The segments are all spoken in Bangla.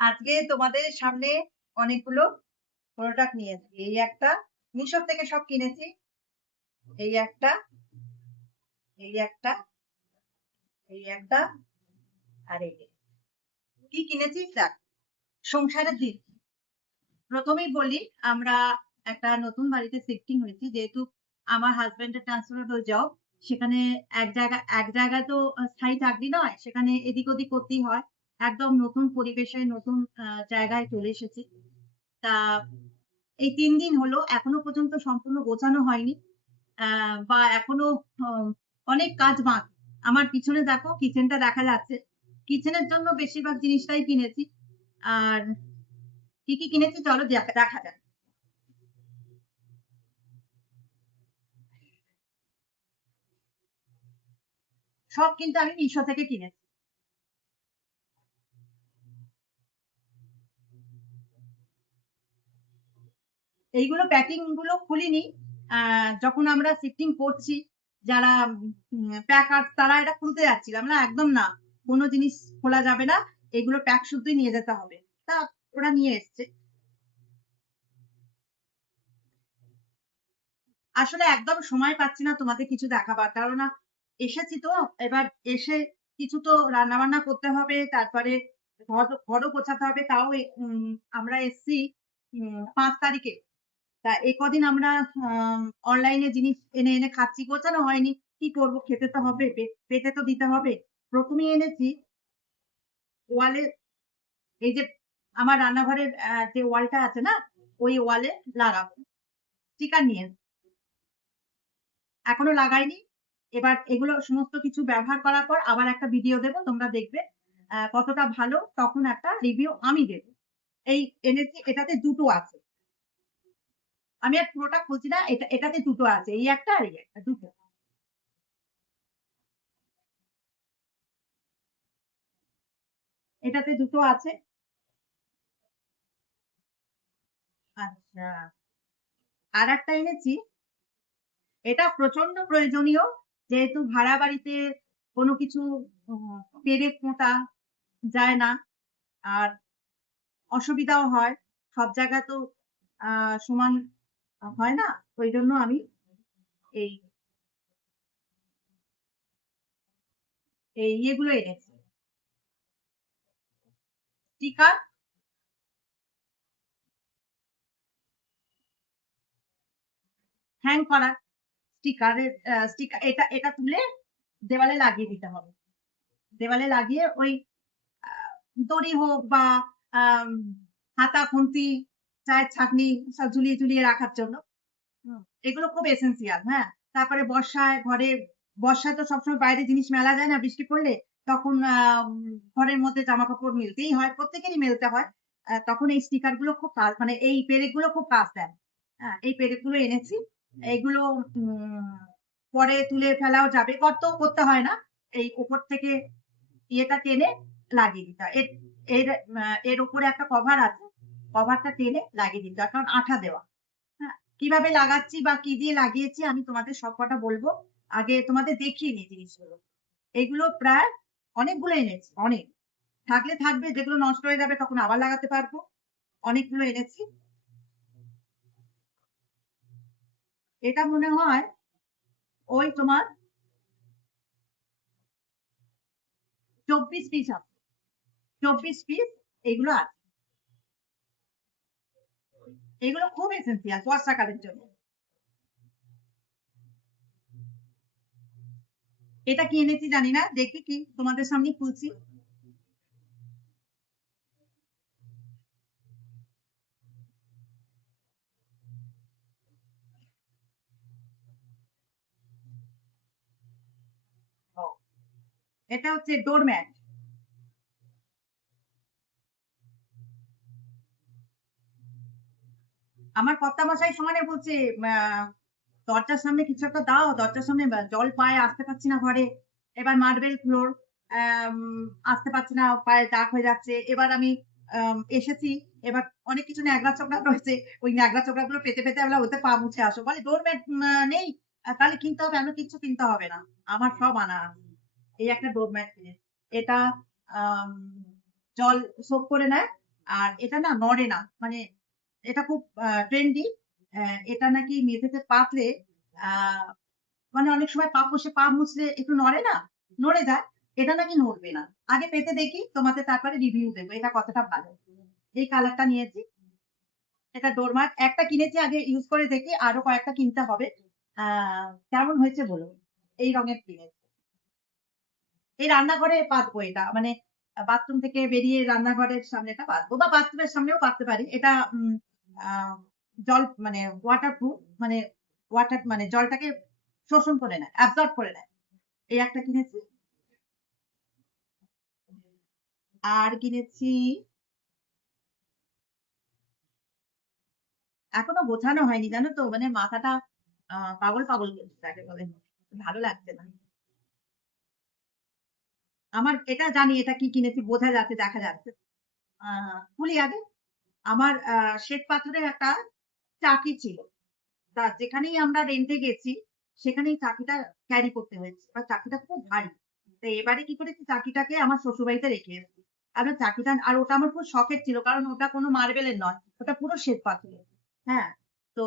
আজকে তোমাদের সামনে অনেকগুলো প্রোডাক্ট নিয়েছি। এই একটা মিশো থেকে সব কিনেছি। এই একটা, এই একটা, এই একটা, আর এই যে। কি কিনেছি দেখ। সংসারের দিক প্রথমেই বলি, আমরা একটা নতুন বাড়িতে শিফটিং হয়েছি। যেহেতু আমার হাজবেন্ডের ট্রান্সফারেবল জব, সেখানে এক জায়গায় তো স্থায়ী চাকরি নয়, সেখানে এদিক ওদিক করতেই হয়। একদম নতুন পরিবেশে নতুন জায়গায় চলে এসেছি। তা এই ৩ দিন হলো এখনো পর্যন্ত সম্পূর্ণ গোছানো হয়নি। বা এখনো অনেক কাজ বাকি। আমার পিছনে দেখো, কিচেনটা দেখা যাচ্ছে। কিচেনের জন্য বেশিরভাগ জিনিসটাই কিনেছি। আর কি কি কিনেছি চলো দেখা যাক। সব কিন্তু আমি মিশো থেকে কিনেছি। এইগুলো প্যাকিং গুলো খুলিনি। যখন আমরা শিফটিং করছি, যারা প্যাকার তারা এটা খুলতে যাচ্ছিলাম না, একদম না, কোনো জিনিস খোলা যাবে না, এগুলো প্যাক শুদ্ধই নিয়ে যেতে হবে। তা ওরা নিয়ে এসছে। আসলে একদম সময় পাচ্ছি না তোমাদের কিছু দেখাবার, কারণ এসেছি তো। এবার এসে কিছু তো রান্না বান্না করতে হবে, তারপরে ঘরও গোছাতে হবে। তাও আমরা এসছি 5 তারিখে। তা এই কদিন আমরা অনলাইনে জিনিস এনে এনে খাচ্ছি, গোছানো হয়নি। কি করব, খেতে তো হবে, পেটে তো দিতে হবে। প্রথমেই এনেছি ওয়ালে, এই যে আমার রান্নাঘরের যে ওয়ালটা আছে না, ওই ওয়ালে লাগাবো স্টিকার নিয়ে। এখনো লাগাইনি। এবার এগুলো সমস্ত কিছু ব্যবহার করার পর আবার একটা ভিডিও দেব, তোমরা দেখবে কতটা ভালো, তখন একটা রিভিউ আমি দেব। এই এনেছি, এটাতে দুটো আছে। আমি আর পুরোটা খুলছি না, এটাতে দুটো আছে, এই একটা আর এই একটা, দুটো। এটাতে দুটো আছে। আচ্ছা, আর একটা এনেছি। এটা প্রচন্ড প্রয়োজনীয়, যেহেতু ভাড়া বাড়িতে কোনো কিছু পেরে পোঁতা যায় না, আর অসুবিধাও হয়। সব জায়গা তো সমান হয় না। ওই জন্য আমি এই এই ইয়েগুলো এনেছি, স্টিকার, হ্যাং করা স্টিকারের স্টিকার। এটা এটা তুলে দেওয়ালে লাগিয়ে দিতে হবে। দেওয়ালে লাগিয়ে ওই দড়ি হোক বা আম, হাতা খুন্তি, চায়ের ছাঁকনি, সব ঝুলিয়ে ঝুলিয়ে রাখার জন্য। এগুলো খুব এসেন্সিয়াল। হ্যাঁ, তারপরে বর্ষায় ঘরে, বর্ষায় তো সবসময় বাইরে জিনিস মেলা যায় না, বৃষ্টি পড়লে। তখন ঘরের মধ্যে জামা কাপড় মেলতেই হয়, প্রত্যেকেরই মেলতে হয়। তখন এই স্টিকার গুলো খুব কাজ, মানে এই পেরেক গুলো খুব কাজ দেয়। হ্যাঁ, এই পেরেক গুলো এনেছি। এইগুলো পরে তুলে ফেলাও যাবে, গর্তও করতে হয় না। এই উপর থেকে ইয়েটা টেনে লাগিয়ে দিতে হয়। এর এর উপরে একটা কভার আছে, কভারটা টেনে লাগিয়ে দিতে হয়, কারণ আঠা দেওয়া। হ্যাঁ, কিভাবে লাগাচ্ছি বা কি দিয়ে লাগিয়েছি আমি তোমাদের সবকটা বলবো। আগে তোমাদের দেখিয়ে নিই জিনিসগুলো। এগুলো প্রায় অনেকগুলো এনেছি, অনেক। থাকলে থাকবে, যেগুলো নষ্ট হয়ে যাবে তখন আবার লাগাতে পারবো। অনেকগুলো এনেছি। এটা মনে হয় ওই তোমার 24 পিস আছে, 24 পিস এগুলো আছে। এগুলো খুব এসেন্সিয়াল বর্ষাকালের জন্য। এটা কি এনেছি জানি না, দেখি কি, তোমাদের সামনে খুলছি। ও, এটা হচ্ছে ডোরম্যাট। আমার কর্তামশাই সমানে বলছে, আহ, দরজার সামনে কিছু একটা দাও, দরজার সামনে জল পায়ে আসতে পারছি না ঘরে। এবার মার্বেল ফ্লোর, আসতে পারছি না, পায়ে দাগ হয়ে যাচ্ছে। এবার আমি এসেছি, এবার অনেক কিছু ন্যাকড়া চোকড়া রয়েছে। ওই ন্যাকড়া চোকড়া গুলো পেতে পেতে আমরা ওতে পা মুছে আসো, বলে ডোরমেট নেই। তাহলে কিনতে হবে, আমি কিচ্ছু কিনতে হবে না, আমার সব আনা আছে। এই একটা ডোরম্যাট কিনে, এটা আম, জল সোক করে নেয়। আর এটা না নড়ে না, মানে এটা খুব ট্রেন্ডি। এটা নাকি মেঝেতে পাতলে আহ মানে অনেক সময় পা কষে পা মুছলে একটু নড়ে না, নড়ে যায়। এটা নাকি নড়বে না। আগে পেতে দেখি, তোমাদের তারপরে রিভিউ দেবো এটা কতটা ভালো। এই কালারটা নিয়েছি, এটা ডোরমাট একটা কিনেছি, আগে ইউজ করে দেখি, আরো কয়েকটা কিনতে হবে। কেমন হয়েছে বলুন। এই রঙের কিনেছি। এই রান্নাঘরে পাতবো এটা, মানে বাথরুম থেকে বেরিয়ে রান্নাঘরের সামনেটা পাতবো, বা বাথরুমের সামনেও পাততে পারি। এটা আহ, জল মানে ওয়াটার প্রুফ, মানে ওয়াটার মানে জলটাকে শোষণ করে নেয়, অ্যাবজর্ব করে নেয়। এই একটা কিনেছি। আর কিনেছি, এখনো গোছানো হয়নি জানো তো, মানে মাথাটা পাগল পাগল করছে তাকে বলে, ভালো লাগছে না। আমার এটা জানি এটা কি কিনেছি, বোঝা যাচ্ছে, দেখা যাচ্ছে। বলি আগে, আমার শ্বেত পাথরের একটা চাকি ছিল। তা যেখানেই আমরা রেন্টে গেছি, সেখানেই চাকিটা ক্যারি করতে হয়েছে, বা চাকিটা খুব ভারী। তো এবারে কি করেছি, চাকিটাকে আমার শ্বশুরবাড়িতে রেখে এসেছি। আর ওই চাকিটা, আর ওটা আমার খুব শখের ছিল, কারণ ওটা কোনো মার্বেলের নয়, ওটা পুরো শ্বেত পাথরের। হ্যাঁ, তো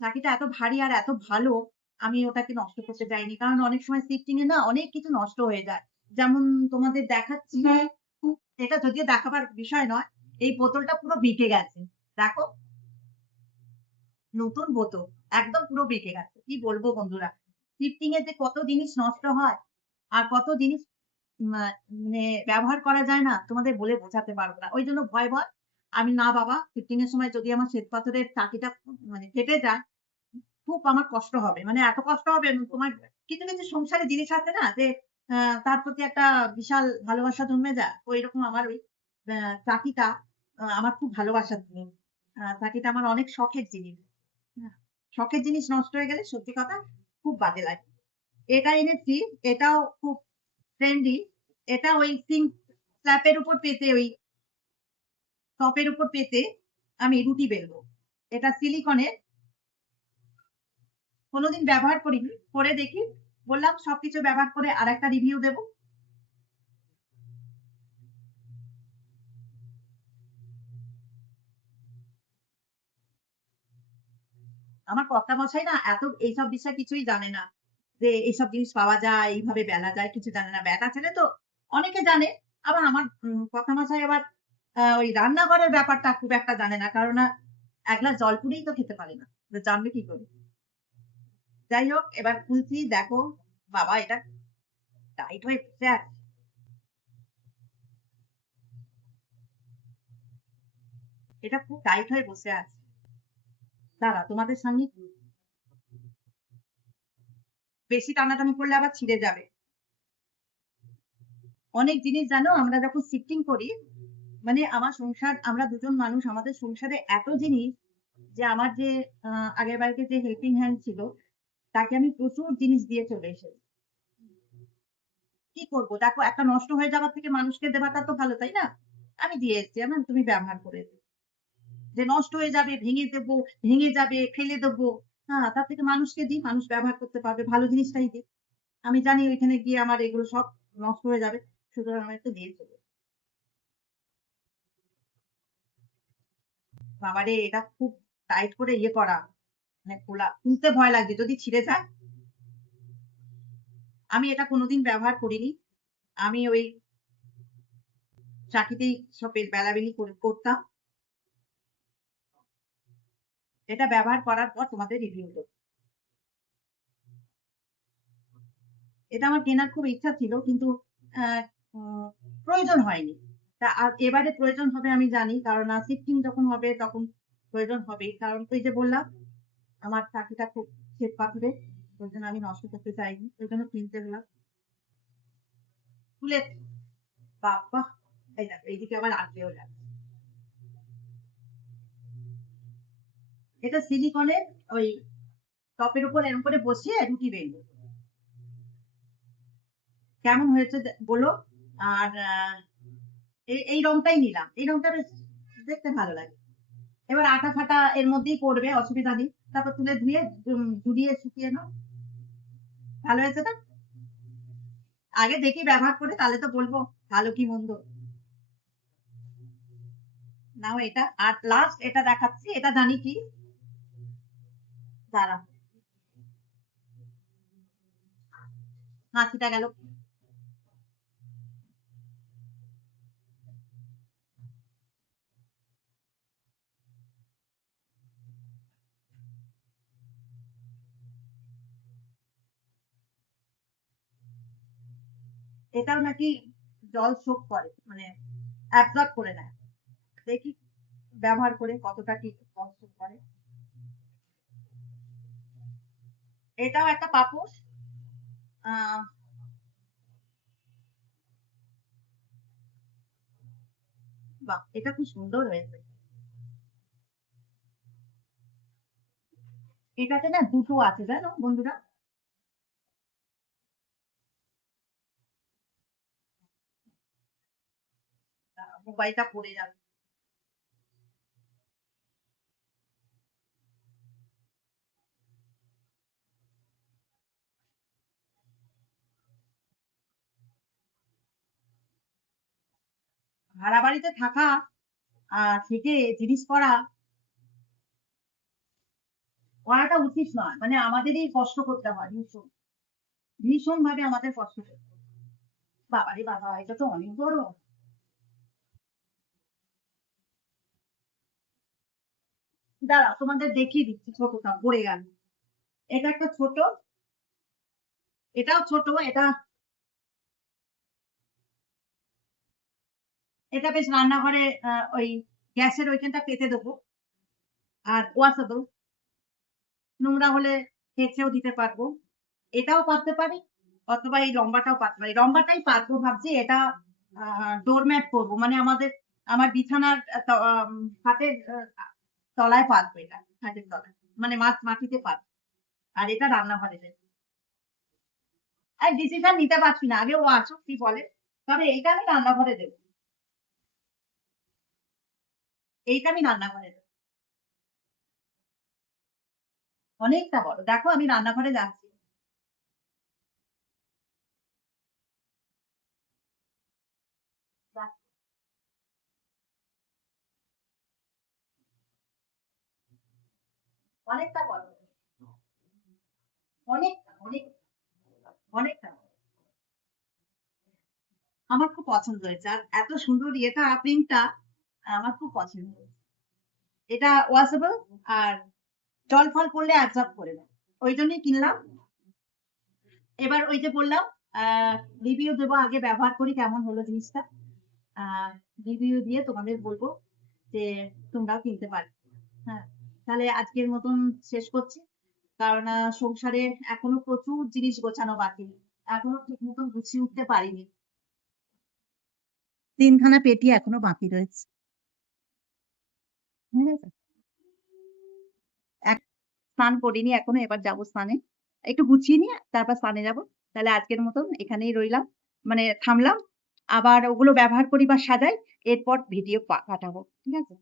চাকিটা এত ভারী আর এত ভালো, আমি ওটাকে নষ্ট করতে চাইনি, কারণ অনেক সময় শিফটিং এ না অনেক কিছু নষ্ট হয়ে যায়। যেমন তোমাদের দেখাচ্ছি, এটা যদিও দেখাবার বিষয় নয়, এই বোতলটা পুরো বিকে গেছে, দেখো, নতুন বোতল, একদম পুরো বেঁকে গেছে। কি বলবো বন্ধুরা, শিফটিং এ যে কত জিনিস নষ্ট হয়, আর কত জিনিস মানে ব্যবহার করা যায় না, তোমাদের বলে বোঝাতে পারবো না। ওই জন্য ভয় ভয়, আমি না বাবা, শিফটিং এর সময় যদি আমার শ্বেত পাথরের চাকিটা মানে ফেটে যায়, খুব আমার কষ্ট হবে, মানে এত কষ্ট হবে। তোমার কিছু কিছু সংসারে জিনিস আছে না, যে তার প্রতি একটা বিশাল ভালোবাসা জন্মে যায়, ওই রকম আমার ওই চাকিটা, আমার খুব ভালোবাসার জিনিস। চাকিটা আমার অনেক শখের জিনিস। না, শখের জিনিস নষ্ট হয়ে গেলে সত্যি কথা খুব বাজে লাগে। এটা এনেছি, এটাও খুব ট্রেন্ডি। এটা ওই সিঙ্ক স্ল্যাপের উপর পেতে, ওই টপের উপর পেতে আমি রুটি বেলবো। এটা সিলিকনের, কোনোদিন ব্যবহার করিনি, করে দেখি। বললাম সবকিছু ব্যবহার করে আর একটা রিভিউ দেবো। আমার কর্তামশাই না এত এইসব বিষয় কিছুই জানে না, যে এইসব জিনিস পাওয়া যায়, এইভাবে বেলা যায়, কিছু জানে না। বেটা ছেলে তো, অনেকে জানে। আবার আমার কর্তামশাই আবার ওই রান্নাঘরের ব্যাপারটা খুব একটা জানে না, কারণ এক গ্লাস জল পুরেই তো খেতে পারে না, তো জানবে কি করে। যাই হোক, এবার খুলছি, দেখো বাবা, এটা টাইট হয়ে বসে আছে। এটা খুব টাইট হয়ে বসে আছে। দাঁড়া, তোমাদের সামনে বেশি টানাটানি করলে আবার ছিঁড়ে যাবে। অনেক জিনিস জানো, আমরা যখন শিফটিং করি, মানে আমার সংসার, আমরা দুজন মানুষ, আমাদের সংসারে এত জিনিস, যে আমার যে আগের বাড়িতে যে হেল্পিং হ্যান্ড ছিল, তাকে আমি প্রচুর জিনিস দিয়ে চলে এসেছি। কি করবো দেখো, একটা নষ্ট হয়ে যাওয়ার থেকে মানুষকে দেওয়াটা তো ভালো, তাই না? আমি দিয়ে এসেছি, আমি তুমি ব্যবহার করে দিও। যে নষ্ট হয়ে যাবে, ভেঙে দেবো, ভেঙে যাবে, ফেলে দেবো, হ্যাঁ, তার থেকে মানুষকে দিই, মানুষ ব্যবহার করতে পারবে, ভালো জিনিসটাই দিই। আমি জানি ওইখানে গিয়ে আমার এগুলো সব নষ্ট হয়ে যাবে, সুতরাং আমি একটু দিয়ে চলে। বাবারে, এটা খুব টাইট করে ইয়ে করা, মানে খোলা, তুলতে ভয় লাগছে যদি ছিঁড়ে যায়। আমি এটা কোনোদিন ব্যবহার করিনি। আমি ওই চাকরিতেই সব বেলাবেলি করতাম। এটা ব্যবহার করার পর তোমাদের রিভিউ দেবো। এটা আমার কেনার খুব ইচ্ছা ছিল, কিন্তু আহ, উম, প্রয়োজন হয়নি। তা আর এবারে প্রয়োজন হবে আমি জানি, কারণ শিফটিং যখন হবে তখন প্রয়োজন হবে, কারণ ওই যে বললাম আমার চাকরিটা খুব শ্বেত পাথরে, ওই জন্য আমি নষ্ট করতে চাইনি, ওই জন্য কিনতে হলাম। খুলে, বাবা, এই দেখো এইদিকে আবার আটকেও যাবে। এটা সিলিকনের, ওই টপের উপর এরকম করে বসিয়ে রুটি বেলবো। কেমন হয়েছে বলো। আর এই রংটাই নিলাম, এই রংটা বেশ দেখতে ভালো লাগে। এবার আটা ফাটা এর মধ্যেই পড়বে, অসুবিধা নেই, তারপর তুলে ধুয়ে ঝুলিয়ে শুকিয়ে নাও। ভালো হয়েছে না? আগে দেখি ব্যবহার করে, তাহলে তো বলবো ভালো কি মন্দ। নাও এটা, আর লাস্ট এটা দেখাচ্ছি, এটা জানি কি, দাঁড়া, হাঁচিটা গেল। এটাও নাকি জল শোক করে, মানে অ্যাবজর্ব করে নেয়। দেখি ব্যবহার করে কতটা কি জল শোক করে। এটাও একটা পাপোশ। আহ বাহ, এটা খুব সুন্দর হয়েছে। এটাতে না দুটো আছে জানো বন্ধুরা, মোবাইলটা পড়ে যাবে। ভাড়া বাড়িতে থাকা আর থেকে জিনিস করা, করাটা উচিত নয়, মানে আমাদেরই কষ্ট করতে হয় ভীষণ, ভীষণ ভাবে আমাদের কষ্ট করতে হয়। বাবারে বাবা, এটা তো অনেক বড়। দাঁড়া তোমাদের দেখিয়ে দিচ্ছি, ছোটটা পড়ে গেল। এটা একটা ছোট, এটাও ছোট, এটা এটা বেশ রান্নাঘরে ওই গ্যাসের ওইখানটা পেতে দেবো। আর ওয়াশেবল, নোংরা হলে কেচেও দিতে পারবো। এটাও পাততে পারি, অথবা এই লম্বাটাও পাততে পারি। লম্বাটাই পাতবো ভাবছি, এটা ডোরম্যাট করবো, মানে আমার বিছানার খাটের তলায় পাতবো, এটা খাটের তলায়, মানে মাটিতে পাতবো। আর এটা রান্নাঘরে দেবো। আর ডিসিশন নিতে পারছি না, আগে ও আসুক কি বলে। তবে এইটা আমি রান্নাঘরে দেবো, এইটা আমি রান্নাঘরে দেবো। অনেকটা বড়, দেখো আমি রান্নাঘরে যাচ্ছি। যাচ্ছি। অনেকটা বড়, অনেকটা অনেক, অনেকটা। আমার খুব পছন্দ হয়েছে, আর এত সুন্দর ইয়েটা প্রিন্টটা আমার খুব পছন্দ হয়েছে। এটা ওয়াশেবল, আর জল ফল পড়লে অ্যাবজর্ব করে নেয়, ওই জন্যই কিনলাম। এবার ওই যে বললাম, রিভিউ দেবো, আগে ব্যবহার করি কেমন হলো জিনিসটা। রিভিউ দিয়ে তোমাদের বলবো যে তোমরাও কিনতে পারো। হ্যাঁ, তাহলে আজকের মতন শেষ করছি, কারণ সংসারে এখনো প্রচুর জিনিস গোছানো বাকি, এখনো ঠিক মতন গুছিয়ে উঠতে পারিনি, তিনখানা পেটি এখনো বাকি রয়েছে। ঠিক আছে, এক স্নান করিনি এখনো, এবার যাবো স্নানে, একটু গুছিয়ে নিয়ে তারপর স্নানে যাবো। তাহলে আজকের মতন এখানেই রইলাম, মানে থামলাম। আবার ওগুলো ব্যবহার করি বা সাজাই, এরপর ভিডিও পাঠাবো, ঠিক আছে।